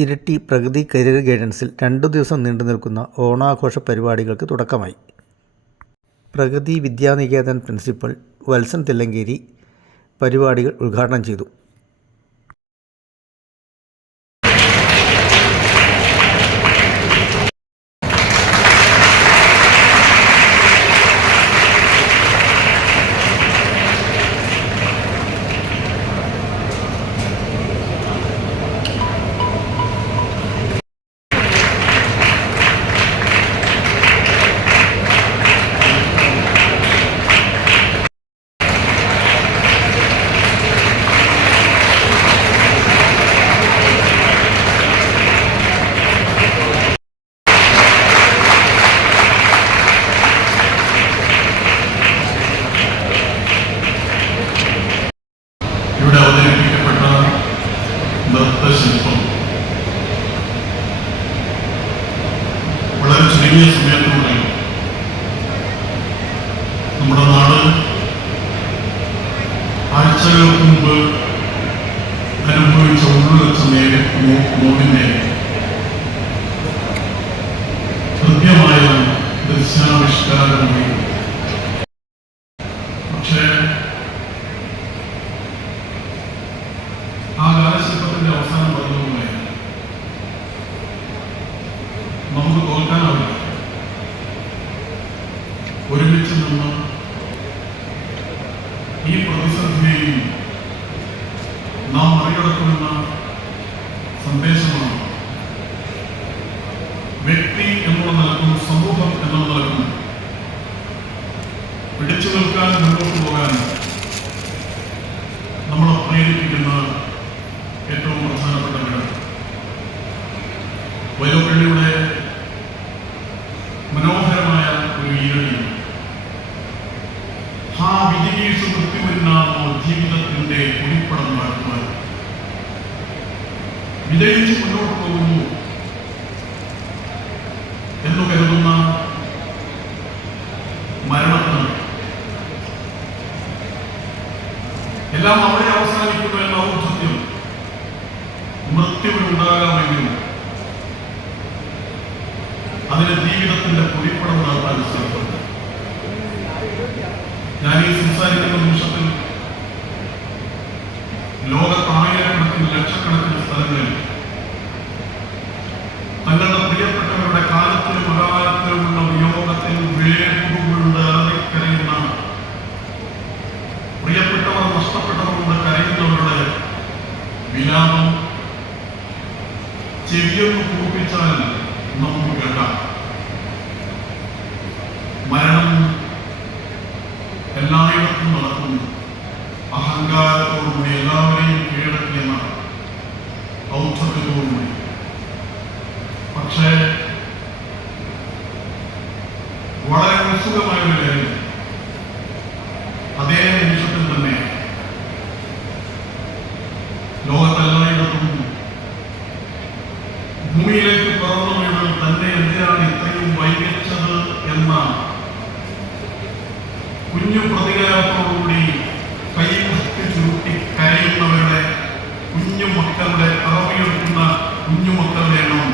ഇരിട്ടി പ്രകൃതി കരിയർ ഗൈഡൻസിൽ 2 ദിവസം നീണ്ടുനിൽക്കുന്ന ഓണാഘോഷ പരിപാടികൾക്ക് തുടക്കമായി. പ്രകൃതി വിദ്യാനികേതൻ പ്രിൻസിപ്പൽ വത്സൻ തില്ലങ്കേരി പരിപാടികൾ ഉദ്ഘാടനം ചെയ്തു. ഇവിടെ അവതരിപ്പിക്കപ്പെട്ട നൃത്തശില്പം വളരെ ചുരുങ്ങിയ സമയത്തിനുള്ളിൽ നമ്മുടെ നാട് ആഴ്ചകൾക്ക് മുമ്പ് അനുഭവിച്ച ഉള്ളുവെച്ച നോവിന്റെ കൃത്യമായ ദൃശ്യാവിഷ്കാരമായി. പക്ഷേ ആ കാലശില്പത്തിന്റെ അവസാനം പറഞ്ഞതുപോലെ നമുക്ക് തോൽക്കാനാവില്ല. ഒരുമിച്ച് നിന്ന് ഈ പ്രതിസന്ധിയെയും നാം മറികടക്കുമെന്ന സന്ദേശമാണ് വ്യക്തി എന്നുള്ള നിലക്കും സമൂഹം എന്നുള്ള നിലക്കും പിടിച്ചു നിൽക്കാൻ മുന്നോട്ട് പോകാൻ നമ്മളെ പ്രേരിപ്പിക്കുന്ന ഏറ്റവും പ്രധാനപ്പെട്ട ഘടകം. വൈലോപ്പിള്ളിയുടെ മനോഹരമായ ഒരു ഈരടി, ആ വിജിഗീഷു മൃത്യുവിനാമോ ജീവിതത്തിന്റെ കുടിപ്പടം നടത്തുവാൻ വിജയിച്ച് മുന്നോട്ട് പോകുന്നു എന്ന് കരുതുന്ന മരണത്തിന് എല്ലാം അവിടെ അവസാനിക്കുന്നു എന്ന ഔദ്ധത്യം മൃത്യുവിനുണ്ടാകാമെങ്കിലും അതിന് ജീവിതത്തിന്റെ കുടിപ്പടം നടത്താൻ സാധിക്കും. ഞാൻ ഈ സംസാരിക്കുന്ന നിമിഷത്തിൽ ലോകത്ത് ആയിരക്കണക്കിന് ലക്ഷക്കണക്കിന് സ്ഥലങ്ങളിൽ തങ്ങളുടെ പ്രിയപ്പെട്ടവരുടെ കാലത്തിലും അകാലത്തിലുമുള്ള വിയോഗത്തിൽ വേർപുകൊണ്ട് അറിക്കരയുന്ന, പ്രിയപ്പെട്ടവർ നഷ്ടപ്പെട്ടവർ കൊണ്ട് കരയുന്നവരുടെ വിലാപം ചെവിയൊന്ന് കൂർപ്പിച്ചാൽ നമുക്ക് കേൾക്കാം. മരണം എല്ലായിടത്തും നടക്കുന്നു. അഹങ്കാരത്തോടുകൂടി എല്ലാവരെയും കീഴടക്കിയെന്ന ഔദ്ധത്യത്തോടുകൂടി. പക്ഷേ വളരെ ഉത്സുകമായ ഒരു കാര്യം, അതേ നിമിഷത്തിൽ തന്നെ ലോകത്തെല്ലായിടത്തും ഭൂമിയിലേക്ക് പറന്നു വീണാൽ തന്നെ എന്തിനാണ് ഇത്രയും വൈകിച്ചത് എന്ന കുഞ്ഞു പ്രതികാരത്തോടുകൂടി കൈമുഷ്ടി ചുരുട്ടി കരയുന്നവരുടെ കുഞ്ഞുമക്കളുടെ പിറവിയെടുക്കുന്ന കുഞ്ഞുമക്കളുടെ എണ്ണം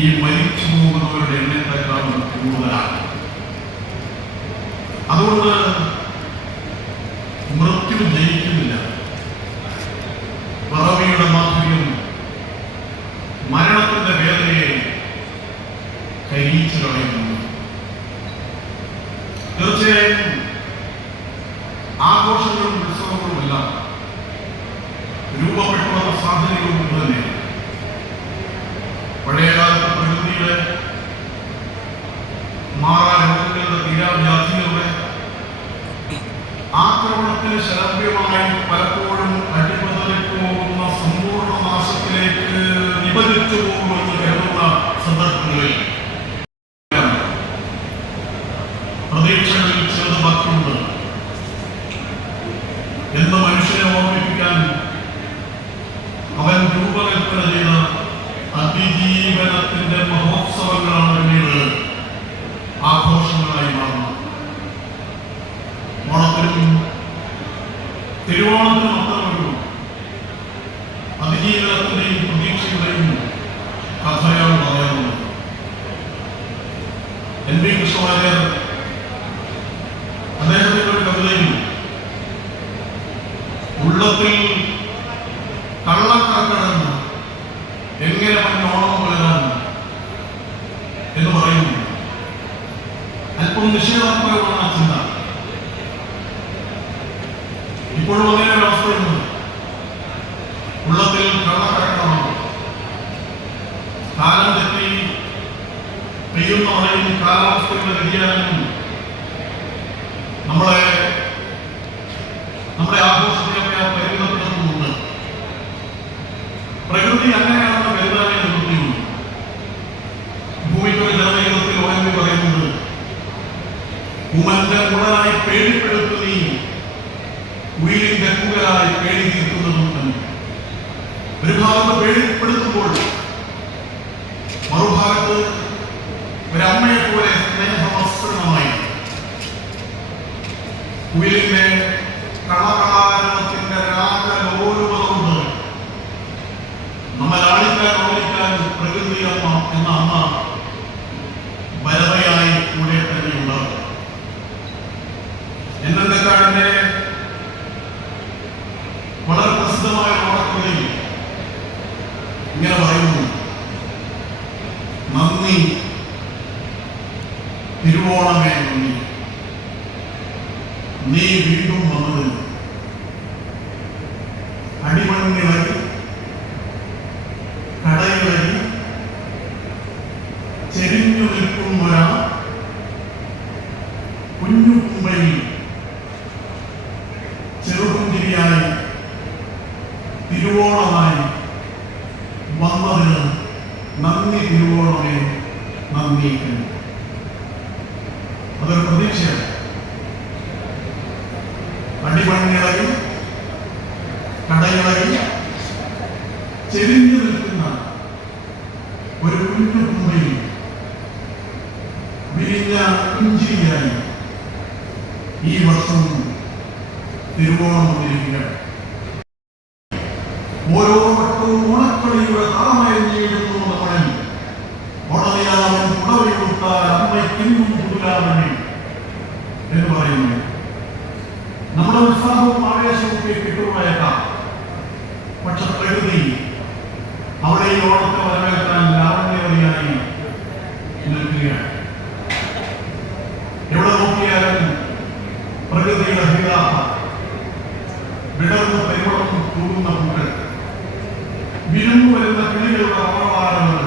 ഈ മരിച്ചു പോകുന്നവരുടെ എണ്ണത്തെക്കാളും കൂടുതലാണ്. അതുകൊണ്ട് മൃത്യു ജയിക്കുന്നില്ല. പിറവിയുടെ മാധുര്യം മരണത്തിന്റെ വേദനയെ കരിയിച്ചു കളയുന്നു. തീർച്ചയായും ആഘോഷങ്ങളും ഉത്സവങ്ങളുമെല്ലാം രൂപപ്പെട്ടു വന്ന സാഹചര്യവും തന്നെ പഴയകാലത്ത് പ്രകൃതിയുടെ മാറാരോഗങ്ങളുടെ തീരാവ്യാധികളുടെ ആക്രമണത്തിന് ശരഭ്യമായി പലപ്പോഴും അടിപതറിപ്പോകുന്ന സമ്പൂർണ്ണ നാശത്തിലേക്ക് വിഭജിച്ചു പോകുമെന്ന് കരുതുന്ന സന്ദർഭങ്ങളിൽ പ്രതീക്ഷകളിൽ ചിലത് ബാക്കിയുണ്ട് എന്ന് മനുഷ്യനെ ഓർമ്മിപ്പിക്കാൻ അവൻ രൂപകൽപ്പന ചെയ്ത അതിജീവനത്തിന്റെ മഹോത്സവങ്ങളാണ് പിന്നീട് ആഘോഷങ്ങളായി മാറുന്നത്. ഓണത്തിനും തിരുവോണത്തിനും അത്തരമൊരു അതിജീവനത്തിന്റെയും പ്രതീക്ഷയുടെയും കഥയാണ് പറയാറുള്ളത്. എൻ വി കൃഷ്ണവാര്യർ അദ്ദേഹത്തിന്റെ ഒരു കവിതയിൽ ഉള്ളത്തിൽ കള്ളക്കടന്ന് എങ്ങനെ മഞ്ഞോണം പുലരാൻ എന്ന് പറയുന്നു. അല്പം നിഷേധാത്മകമാണ് ആ ചിന്ത. ഇപ്പോഴും അങ്ങനെ ഒരു അവസ്ഥയുണ്ട്. ഉള്ളത്തിൽ കള്ളക്കടക്കണം. കാലം തെറ്റി പെയ്യുന്ന മഴയും കാലാവസ്ഥയുടെ വ്യതിയാനവും നമ്മുടെ ആഘോഷത്തിലൊക്കെ പരിമിതപ്പെടുത്തുന്നുണ്ട്. പ്രകൃതി അങ്ങനെയാണെന്ന് കരുതാനേ നിവൃത്തിയുള്ളൂ. ഭൂമിക്കൊരു ജനനീയത്തിൽ ഓരോ പറയുന്നത്, ഉമന്റെ മുളനായി പേടിപ്പെടുത്തു നീ, ഉയിലിന്റെ കൂകലായി പേടി തീർക്കുന്നതും തന്നെ. ഒരു ഭാഗത്ത് പേടിപ്പെടുത്തുമ്പോൾ മറുഭാഗത്ത് ഒരമ്മയെ പോലെ സ്നേഹവസ്ത്രമായി ഉയിലിന്റെ കളകാരണത്തിന്റെ രാഗലോലുപതുകൊണ്ട് നമ്മൾ ആളിക്കാൻ പ്രകൃതി അമ്മ എന്ന അമ്മ വരവയായി കൂടെ തന്നെയുണ്ട്. എന്നത്തെക്കാടിന്റെ വളരെ പ്രസിദ്ധമായ ഓണക്കഥയിൽ ഇങ്ങനെ പറയുന്നു: നന്ദി തിരുവോണമേ നന്ദി, നീ വീണ്ടും വന്നത്. അടിമണ്ണിളകി കടയിളകി ചെരിഞ്ഞു നിൽക്കുന്നൊരാ കുഞ്ഞു കുമ്പയിൽ ചെറുപുഞ്ചിരിയായി തിരുവോണമായി വന്നതിന് നന്ദി തിരുവോണമേ നന്ദി. അതൊരു പ്രതീക്ഷയാണ്. അടിമണ്ണിളകി കടയിളകി ചെരിഞ്ഞു നിൽക്കുന്ന ഒരു കുഞ്ഞു കുമ്പയിൽ വിരിഞ്ഞ പുഞ്ചിരിയായി ഈ വർഷം തിരുവോണം വന്നിരിക്കുകയാണ്. ഓരോ വട്ടവും ഓണക്കളിയുടെ താളമയഞ്ഞിടുന്നു നമ്മൾ. ഓണനിലാവൻ പുടവെടുത്താൽ അമ്മയ്ക്കിന്നും പുതുലാവണേ എന്ന് പറയുന്നു. നമ്മുടെ ഉത്സാഹവും ആവേശവും കിട്ടുമായേക്കാം. പക്ഷെ പ്രകൃതി അവിടെ ഈ ഓണത്തെ വരവേൽക്കാൻ ലാവണ്യവതിയായി നിൽക്കുകയാണ്. എവിടെ നോക്കിയാലും പ്രകൃതിയുടെ ഹരിതാഭ, വിടർന്ന് പരിമളം തൂകുന്ന പൂക്കൾ, വിരുന്നു വരുന്ന കിളികളുടെ അപവാരങ്ങൾ,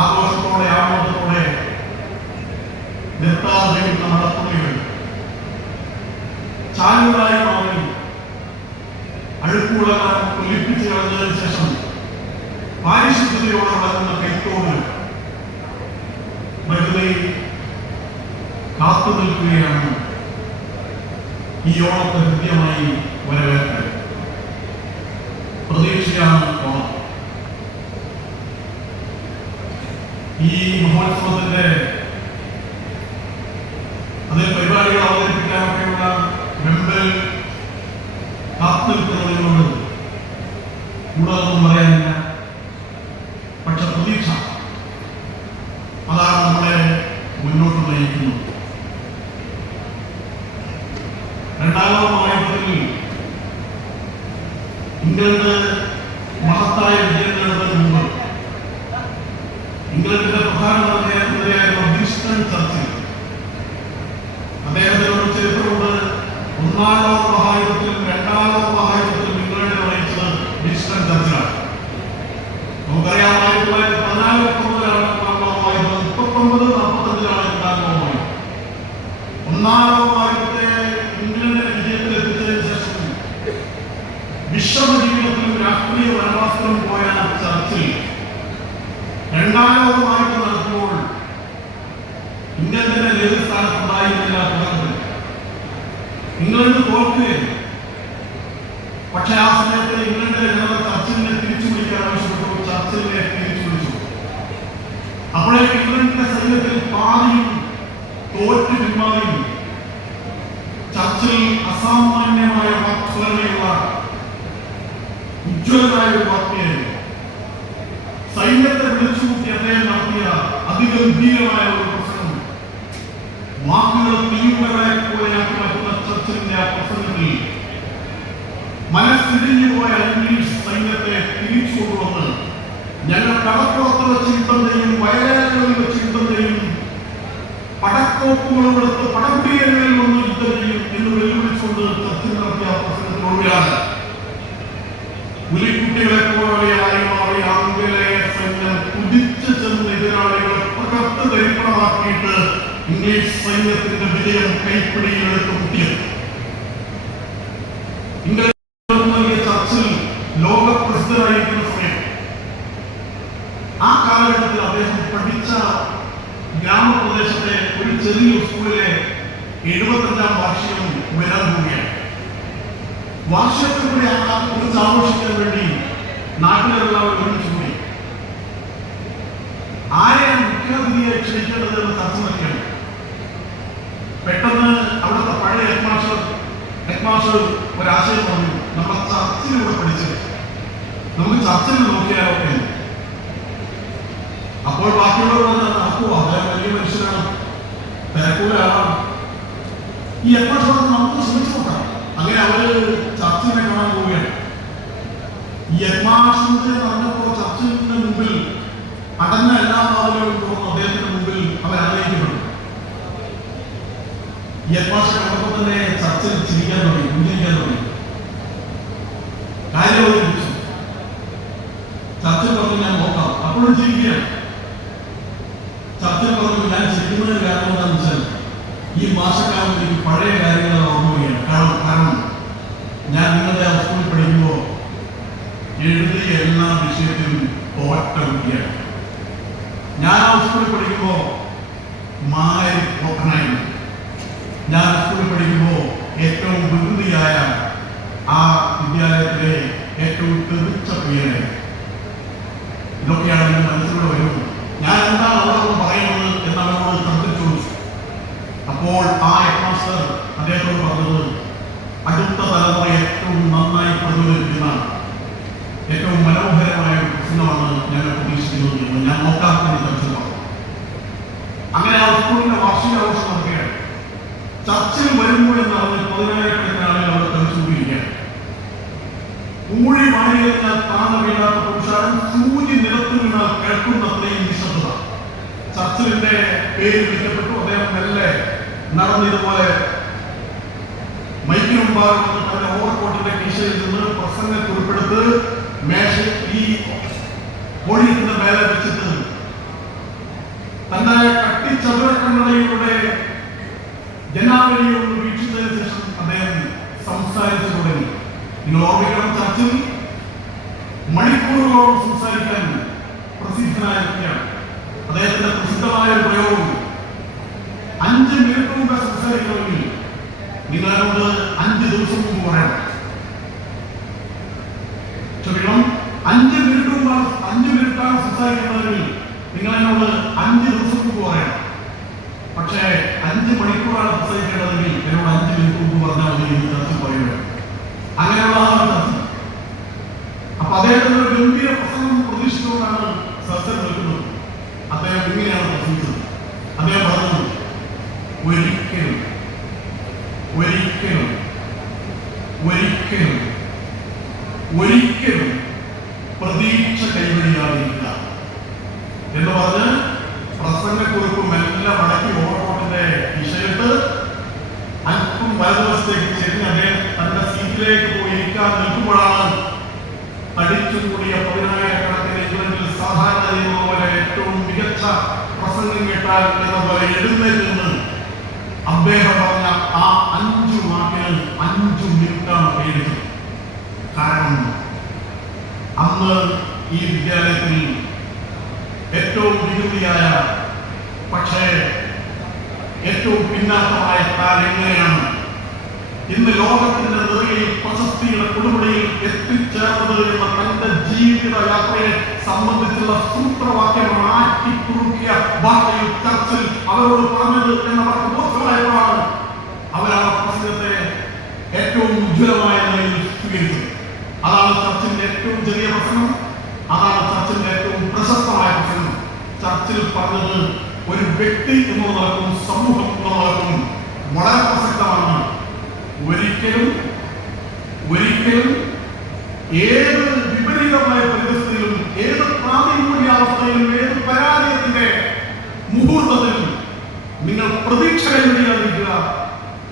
ആഘോഷത്തോടെ ആനന്ദത്തോടെ നിർത്താതെ നടത്തുകകൾ ചാലുകളായി മാറി അഴുക്കുകളെല്ലാം ഒലിപ്പിച്ച് കളഞ്ഞതിന് ശേഷം പാരിശുദ്ധതയോടെ വളർന്ന കൈത്തോട് പ്രകൃതി കാത്തു നിൽക്കുകയാണ്. ഈ ഓണത്തെ കൃത്യമായി വരവേൽക്കാൻ പ്രതീക്ഷയാണ് ഓണം. ഈ മഹോത്സവത്തിന്റെ അതിൽ പരിപാടികൾ അവതരിപ്പിക്കാനൊക്കെയുള്ള വെമ്പൽ കാത്തു നിൽക്കുന്നതിനോട് കൂടുതലൊന്നും പറയാനില്ല. പക്ഷെ പ്രതീക്ഷ അതാണ് നമ്മളെ മുന്നോട്ട് നയിക്കുന്നത്. രണ്ടാമത്തെ വായ്പത്തിൽ ഇംഗ്ലണ്ട് മഹത്തായ വിജയം നേടുന്നതിന് മുമ്പ് ഇംഗ്ലണ്ടിന്റെ പ്രധാനമന്ത്രിയായിരുന്ന വിൻസ്റ്റൺ ചർച്ചിൽ, അദ്ദേഹത്തിന് ഒരു ചരിത്രമുണ്ട്. ഒന്നാം ലോക മഹായുദ്ധത്തിലും രണ്ടാം ലോക മഹായുദ്ധത്തിലും ഇംഗ്ലണ്ടിനെ നയിച്ചത് വിൻസ്റ്റൺ ചർച്ചിലാണ്. നമുക്കറിയാം 1914 ഒന്നാം ലോക മഹായുദ്ധം, 1945 രണ്ടാം ലോക മഹായുദ്ധം. ഒന്നാം ലോക മഹായുദ്ധത്തെ ഇംഗ്ലണ്ടിന്റെ വിജയത്തിലെത്തിച്ചതിന് ശേഷം വിശ്വജീവിതത്തിലും രാഷ്ട്രീയ വനവാസത്തിലും പോയ ചർച്ചിൽ രണ്ടാം ലോക മഹായുദ്ധം നടക്കുമ്പോൾ ഇംഗ്ലണ്ടിന്റെ നേതൃസ്ഥാനത്തുണ്ടായിരുന്നില്ല. തുടക്കത്തിൽ ഇംഗ്ലണ്ട് തോൽക്കുകയായിരുന്നു. പക്ഷെ ആ സമയത്ത് ഇംഗ്ലണ്ടിലെ ജനത ചർച്ചിലിനെ തിരിച്ചു പിടിക്കാൻ ആവശ്യപ്പെട്ടു. ചർച്ചിലിനെ തിരിച്ചു പിടിച്ചു. അപ്പോഴേക്ക് ഇംഗ്ലണ്ടിന്റെ സൈന്യത്തിൽ പാതിയും തോറ്റു പിന്മാറി. ചർച്ചിൽ അസാമാന്യമായ വാക്സ്മരണയുള്ള ഉജ്ജ്വലമായ ഒരു വാർത്തയായിരുന്നു. സൈന്യത്തെ വിളിച്ചുകൂട്ടി അദ്ദേഹം നടത്തിയ അതിഗംഭീരമായ ഒരു പ്രസംഗം, വാക്കുകൾ തീവ്രങ്ങളെ പോലെയാക്കി മാറ്റുന്ന ചർച്ചിലിന്റെ ആ പ്രസംഗത്തിൽ മനസ്സിടിഞ്ഞു പോയ ഇംഗ്ലീഷ് സൈന്യത്തെ തിരിച്ചുകൊണ്ടുവന്ന് ഞങ്ങൾ കടപ്പുറത്ത് വെച്ച് യുദ്ധം ചെയ്യും, വയലുകളിൽ വെച്ച് യുദ്ധം ചെയ്യും, പടക്കോപ്പുകളും എടുത്ത് പടക്കുടിയങ്ങളിൽ വന്ന് യുദ്ധം ചെയ്യും എന്ന് വെല്ലുവിളിച്ചുകൊണ്ട് ചർച്ചിൽ നടത്തിയ പ്രസംഗത്തിലൂടെയാണ് പുലിക്കുട്ടികളെ പോലെയായി മാറി ആംഗലേയ സൈന്യം കുതിച്ചു ചെന്ന് എതിരാളികളെ പകർത്ത് ധരിപ്പണമാക്കിയിട്ട് ഇംഗ്ലീഷ് സൈന്യത്തിന്റെ വിജയം കൈപ്പിടിയിലെടുത്ത് മുട്ടിയത്. ഇംഗ്ലീഷ് ചർച്ചിൽ ലോകപ്രസിദ്ധരായിരിക്കുന്ന സമയം ആ കാലഘട്ടത്തിൽ അദ്ദേഹം പഠിച്ച ഗ്രാമപ്രദേശത്തെ ഒരു ചെറിയ സ്കൂളിലെ 75ാം വാർഷികം വരാൻ പോവുകയാണ്. വാർഷികത്തിലൂടെ കുറിച്ച് ആഘോഷിക്കാൻ വേണ്ടി നാട്ടിലെല്ലാവരും ഒരുമിച്ച് കൂടി. ആരെയാണ് മുഖ്യാതിഥിയെ ക്ഷണിക്കേണ്ടത് എന്ന് ചർച്ച നടക്കുകയാണ്. പെട്ടെന്ന് അവിടുത്തെ പഴയ ഹെഡ്മാസ്റ്റർ ഒരാശയം പറഞ്ഞു, നമ്മുടെ ചർച്ചിലൂടെ പഠിച്ചത് നമുക്ക് ചർച്ചിൽ നോക്കിയാലോ എന്ന്. അപ്പോൾ ബാക്കിയുള്ളവർ പറഞ്ഞാൽ നടക്കുമോ, അദ്ദേഹം വലിയ മനുഷ്യരാണ്, തിരക്കൂല ആളാണ്, ഈ ഹെഡ്മാസ്റ്റർ നമുക്ക് ശ്രമിച്ചു നോക്കാം. അങ്ങനെ അവര് ചർച്ചിനെ കാണാൻ പോവുകയാണ്. ഈ ഹെഡ്മാസ്റ്ററിനെ പറഞ്ഞപ്പോൾ ചർച്ചിന്റെ മുമ്പിൽ അടഞ്ഞ എല്ലാ വാതിലുകളും തുറന്ന് അദ്ദേഹത്തിന്റെ മുമ്പിൽ അവർ അറിയിക്കപ്പെട്ടു. ഈ ഹെഡ്മാസ്റ്റർ കണ്ടപ്പോൾ തന്നെ ചർച്ചിൽ ചിരിക്കാൻ തുടങ്ങി, പുഞ്ചിരിക്കാൻ തുടങ്ങി. കാര്യം അവതരിപ്പിച്ചു. ചർച്ചിൽ പറഞ്ഞു ഞാൻ നോക്കാം, അപ്പോഴും ചിരിക്കുകയാണ്. ചർച്ചിൽ പറഞ്ഞു ഞാൻ ചിരിക്കുന്നതിന് കാരണം എന്താണെന്ന് വെച്ചാൽ ഈ മാസക്കാലം എനിക്ക് പഴയ കാര്യങ്ങൾ ഓർമ്മയാണ്. കാരണം ഞാൻ നിങ്ങളുടെ സ്കൂളിൽ പഠിക്കുമ്പോൾ എഴുതിയ എല്ലാ വിഷയത്തിലും തോറ്റ കുട്ടിയാണ്. ഞാൻ ആ സ്കൂളിൽ പഠിക്കുമ്പോൾ മാരി പോക്കനായിരുന്നു. ഞാൻ സ്കൂളിൽ പഠിക്കുമ്പോൾ ഏറ്റവും വികൃതിയായ ആ വിദ്യാലയത്തിലെ ഏറ്റവും തെറിച്ച പ്രിയനെ. ഇതൊക്കെയാണ് എൻ്റെ മനസ്സിലൂടെ വരുന്നത്. ഞാൻ എന്താണ് അവരോട് പറയുന്നത് എന്ന് അവരോട് തമ്മിൽ ചോദിച്ചു. അപ്പോൾ ആ ഹെഡ്മാസ്റ്റർ അദ്ദേഹത്തോട് പറഞ്ഞത്, അടുത്ത തലമുറ ഏറ്റവും നന്നായി പ്രതിഫലിക്കുന്ന ഏറ്റവും മനോഹരമായ ഒരു പ്രശ്നമാണ് ഞങ്ങൾ പ്രതീക്ഷിക്കുന്നത് എന്ന് ഞാൻ നോക്കാത്തതിന് ചർച്ച പറഞ്ഞു. അങ്ങനെ ആ സ്കൂളിന്റെ വാർഷികാഘോഷം നടക്കുകയാണ്. ചർച്ചിൽ വരുമ്പോൾ എന്ന് പറഞ്ഞ് 10,000 ആളുകൾ അവിടെ തളിച്ചുകൂടിയിരിക്കുകയാണ്. ഊഴി മാറിയതിനാൽ താണ വീഴാത്ത പുരുഷാരൻ സൂചി നിലത്ത് വീണാൽ കേൾക്കുന്നത്രയും നിശബ്ദത. ചർച്ചിലിന്റെ പേര് വിളിക്കപ്പെട്ടു. അദ്ദേഹം മെല്ലെ നടന്നിതുപോലെ മൈക്കിന് മുമ്പാകെ തന്റെ ഓവർകോട്ടിന്റെ കീശയിൽ നിന്ന് പ്രസംഗക്കുറിപ്പെടുത്ത് മേശ ഈ കോഴിയുടെ മേലെ വെച്ചിട്ട് തന്റെ കട്ടിച്ചതുരക്കണ്ണടയിലൂടെ ജനാവലിയൊന്ന് വീക്ഷിച്ചതിന് ശേഷം അദ്ദേഹം സംസാരിച്ചു തുടങ്ങി. നിങ്ങൾ ഓർമ്മിക്കണം, ചർച്ചിൽ മണിക്കൂറുകളോളം സംസാരിക്കാൻ പ്രസിദ്ധനായ വ്യക്തിയാണ്. അദ്ദേഹത്തിന്റെ പ്രസിദ്ധമായ ഒരു പ്രയോഗം, 5 മിനിറ്റ് മുമ്പ് സംസാരിക്കണമെങ്കിൽ നിങ്ങളോട് 5 ദിവസം മുമ്പ് പറയണം. ക്ഷമിക്കണം, 5 മിനിറ്റ് മുമ്പാണ് 5 മിനിറ്റാണ് സംസാരിക്കുന്നതെങ്കിൽ നിങ്ങളെന്നോട് 5 ദിവസം മുമ്പ് പറയണം. പക്ഷേ 5 മണിക്കൂറാണ് സംസാരിക്കേണ്ടതെങ്കിൽ എന്നോട് 5 മിനിറ്റ് മുമ്പ് പറഞ്ഞാൽ മതി എന്ന് ചർച്ച പറയുക. അങ്ങനെയുള്ള ചർച്ച. അപ്പൊ അദ്ദേഹത്തിന് ഒരു ഗംഭീര പ്രസംഗം പ്രതീക്ഷിച്ചുകൊണ്ടാണ് സദസ്സിൽ നിൽക്കുന്നത്. അദ്ദേഹം ഇങ്ങനെയാണ് പ്രസംഗിച്ചത്. അദ്ദേഹം പറഞ്ഞു, ഒരിക്കലും ഒരിക്കലും ഒരിക്കലും ഒരിക്കലും പ്രതീക്ഷ കൈവരിയാതിരിക്കുക എന്ന് പറഞ്ഞ് പ്രസംഗക്കുറിപ്പ് മെല്ലെ മടക്കി ഓവർകോട്ടിന്റെ വിഷയത്ത് അല്പം വലതുവശത്തേക്ക് ചെന്ന് അദ്ദേഹം തന്റെ സീറ്റിലേക്ക് പോയി ഇരിക്കാൻ നിൽക്കുമ്പോഴാണ് തടിച്ചുകൂടിയ 10,000 ഇംഗ്ലണ്ടിൽ സാധാരണ ചെയ്യുന്ന പോലെ ഏറ്റവും മികച്ച പ്രസംഗം കേട്ടാൽ എന്ന പോലെ എഴുന്നേറ്റ് നിന്ന് അദ്ദേഹം പറഞ്ഞ ആ 5 വാക്കുകൾ 5 മിനിറ്റാണ് പേടിച്ചത്. കാരണം അന്ന് ഈ വിദ്യാലയത്തിൽ ഏറ്റവും വികൃതിയായ പക്ഷേ ഏറ്റവും പിന്നാക്കമായ താൻ എങ്ങനെയാണ് ഇന്ന് ലോകത്തിന്റെ നിറയിൽ പ്രശസ്തിയുടെ കൊടുമുടിയിൽ എത്തിച്ചേർന്നത് എന്ന തന്റെ ജീവിത യാത്രയെ സംബന്ധിച്ചുള്ള സൂത്രവാക്യം മാറ്റിക്കുറുക്കിയ വാർത്തയിൽ ചർച്ചിൽ അവരോട് പറഞ്ഞത് എന്നവർക്ക് ബോധ്യമായപ്പോഴാണ് അവർ ആ പ്രസംഗത്തെ ഏറ്റവും ഉജ്ജ്വലമായ നിലയിൽ സ്വീകരിച്ചത്. അതാണ് ചർച്ചിന്റെ ഏറ്റവും ചെറിയ പ്രസംഗം, അതാണ് ചർച്ചിന്റെ ഏറ്റവും പ്രശസ്തമായ പ്രസംഗം. ചർച്ചിൽ പറഞ്ഞത് ഒരു വ്യക്തി എന്നുള്ളവർക്കും സമൂഹം എന്നുള്ളവർക്കും വളരെ പ്രസക്തമാണ്. ഒരിക്കലും ഏത് വിപരീതമായ പരിസ്ഥിതിയിലും, ഏത് പ്രാതികൂല്യാവസ്ഥയിലും, ഏത് പരാജയത്തിന്റെ മുഹൂർത്തത്തിലും നിങ്ങൾ പ്രതീക്ഷ കൈവരിക്കാതിരിക്കുക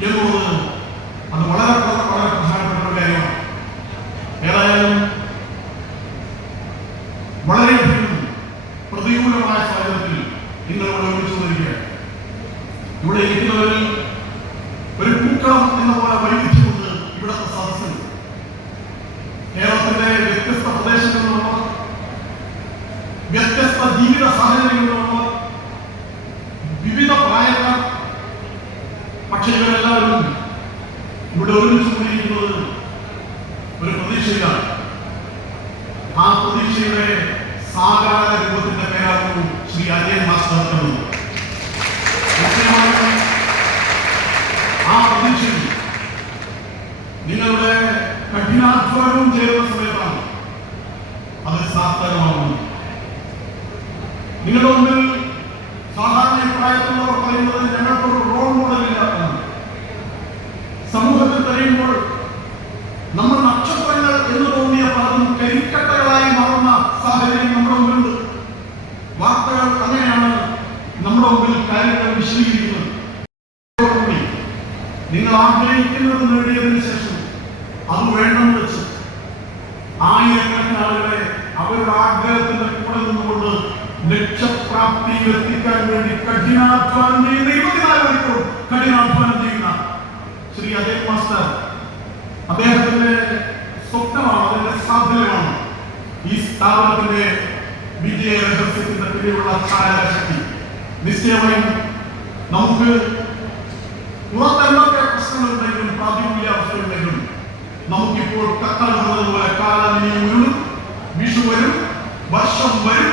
എന്നുള്ളത് അത് വളരെ പ്രധാനപ്പെട്ട ഒരു കാര്യമാണ്. ഏതായാലും വളരെയധികം പ്രതികൂലമായ സാഹചര്യത്തിൽ നിങ്ങളോട് ഒരുമിച്ച് വരിക. ഇവിടെ ഇരിക്കുന്നവരിൽ ഒരു പൂക്കളം എന്ന പോലെ വൈവിധ്യമുണ്ട്. ഇവിടുത്തെ സദസ്സിൽ കേരളത്തിന്റെ വ്യത്യസ്ത പ്രദേശങ്ങളിലുള്ളവർ, വ്യത്യസ്ത ജീവിത സാഹചര്യങ്ങളിലുള്ളവർ, വിവിധ പ്രായക്കാർ. പക്ഷെ ഇവരെല്ലാവരും ഇവിടെ ഒരുമിച്ച് കൂടിയിരിക്കുന്നത് ഒരു പ്രതീക്ഷയിലാണ്. ആ പ്രതീക്ഷയുടെ സാകാര രൂപത്തിന്റെ പേരാണ് ശ്രീ അജയൻ മാസ്റ്റർ എന്നത്. ആ പ്രതീക്ഷയിൽ നിങ്ങളുടെ കഠിനാധ്വാനവും ചേരുന്ന സമയത്താണ് അത് സാർത്ഥകമാകുന്നത്. നിങ്ങളുടെ മുമ്പിൽ സാധാരണ പ്രായത്തിലുള്ളവർ പറയുന്നത് ഞങ്ങൾക്കൊരു റോൾ മോഡൽ ഇല്ലാത്തതാണ്. സമൂഹത്തിൽ കഴിയുമ്പോൾ നമ്മൾ നക്ഷത്രങ്ങൾ എന്ന് തോന്നിയ പലതും കരിക്കട്ടകളായി മാറുന്ന സാഹചര്യം നമ്മുടെ മുമ്പിലുണ്ട്. വാർത്തകൾ അങ്ങനെയാണ് നമ്മുടെ മുമ്പിൽ കാര്യങ്ങൾ വിശദീകരിക്കുന്നത്. നിങ്ങൾ ആഗ്രഹിക്കുന്നത് നേടിയതിനു ശേഷം അത് വേണ്ടെന്ന് വെച്ച് ആയിരക്കണക്കിന് ആളുകളെ അവരുടെ ആഗ്രഹത്തിന്റെ കൂടെ നിന്നുകൊണ്ട് ലക്ഷ്യപ്രാപ്തിയിൽ എത്തിക്കാൻ വേണ്ടി കഠിനാധ്വാനം ചെയ്യുന്ന 24 മണിക്കൂർ കഠിനാധ്വാനം ചെയ്യുന്ന ശ്രീ അജയൻ മാസ്റ്റർ, അദ്ദേഹത്തിന്റെ സ്വപ്നമാണ്, അതിന്റെ സാധ്യതയാണ് ഈ സ്ഥാപനത്തിന്റെ വിജയ രഹസ്യത്തിന്റെ പിന്നിലുള്ള ചാലകശക്തി. നിശ്ചയമായും നമുക്ക് പുറത്തെന്തൊക്കെ പ്രശ്നങ്ങളുണ്ടെങ്കിലും പ്രാതികൂല്യാവസ്ഥയുണ്ടെങ്കിലും നമുക്കിപ്പോൾ കത്തൽ പോലെ കാലം ഇനി ഉരുളും, വിഷു വരും, വർഷം വരും,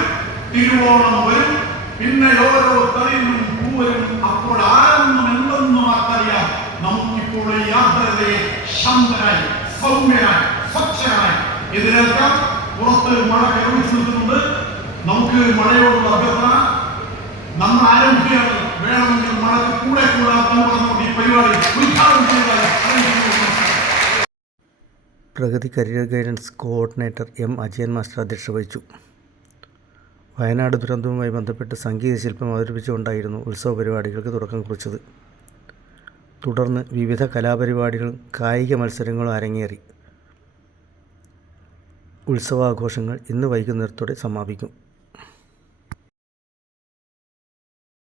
തിരുവോണം വരും, പിന്നെ ഓരോ തലയിലും പൂവരും. അപ്പോൾ ആരെന്നും എന്തെന്നും ആർക്കറിയാം. നമുക്കിപ്പോൾ ഈ യാത്രയെ ശാന്തനായി, സൗമ്യനായി, സ്വച്ഛനായി എതിരേൽക്കാം. പുറത്ത് മഴ കയറിച്ചു നിൽക്കുന്നുണ്ട്. നമുക്ക് മഴയോടുള്ള അഭ്യർത്ഥന, നമ്മൾ ആരംഭിക്കുകയാണ്. വേണമെങ്കിൽ മഴക്ക് കൂടെ ഈ പരിപാടി ഉദ്ഘാടനം ചെയ്താൽ. Pragati career guidance coordinator M Ajayan master അധ്യക്ഷത വഹിച്ചു. വയനാട് ദുരന്തവുമായി ബന്ധപ്പെട്ട് സംഗീത ശില്പം അവതരിപ്പിച്ചുകൊണ്ടായിരുന്നു ഉത്സവ പരിപാടികൾക്ക് തുടക്കം കുറിച്ചത്. തുടർന്ന് വിവിധ കലാപരിപാടികളും കായിക മത്സരങ്ങളും അരങ്ങേറി. ഉത്സവാഘോഷങ്ങൾ ഇന്ന് വൈകുന്നേരത്തോടെ സമാപിക്കും.